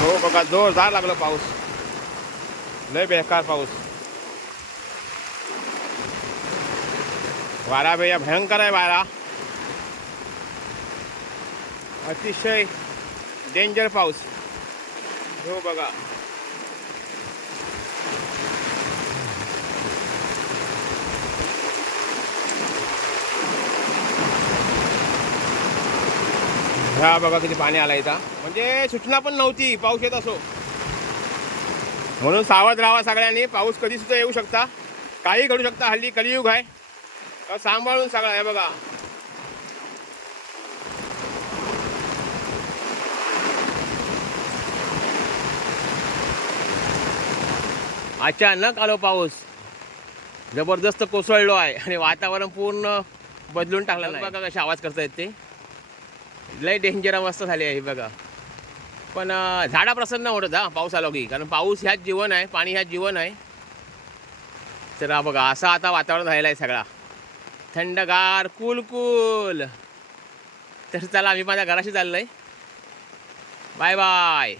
हो बघा, जोरदार लागलं पाऊस. लय बेकार पाऊस. वारा भैया भयंकर आहे वारा. अतिशय डेंजर पाऊस. हो बघा. ह्या बघा किती पाणी आलं इथं. म्हणजे सूचना पण नव्हती पाऊस येत असो, म्हणून सावध राहा सगळ्यांनी. पाऊस कधी सुद्धा येऊ शकता, काही घडू शकता. हल्ली कलियुग आहे, तर सांभाळून सगळं. हे बघा, अचानक आलो पाऊस, जबरदस्त कोसळलो आहे आणि वातावरण पूर्ण बदलून टाकलं नाही. बघा कसे आवाज करतायत ते. लय डेंजर अवस्था झाली आहे बघा. पण झाडा प्रसन्न होत हा पाऊस आलो की, कारण पाऊस ह्याच जीवन आहे, पाणी ह्याच जीवन आहे. तर हा बघा असं आता वातावरण राहिलं आहे सगळा थंडगार कूल. तर चला, मी माझ्या घराशी चाललोय. Bye bye.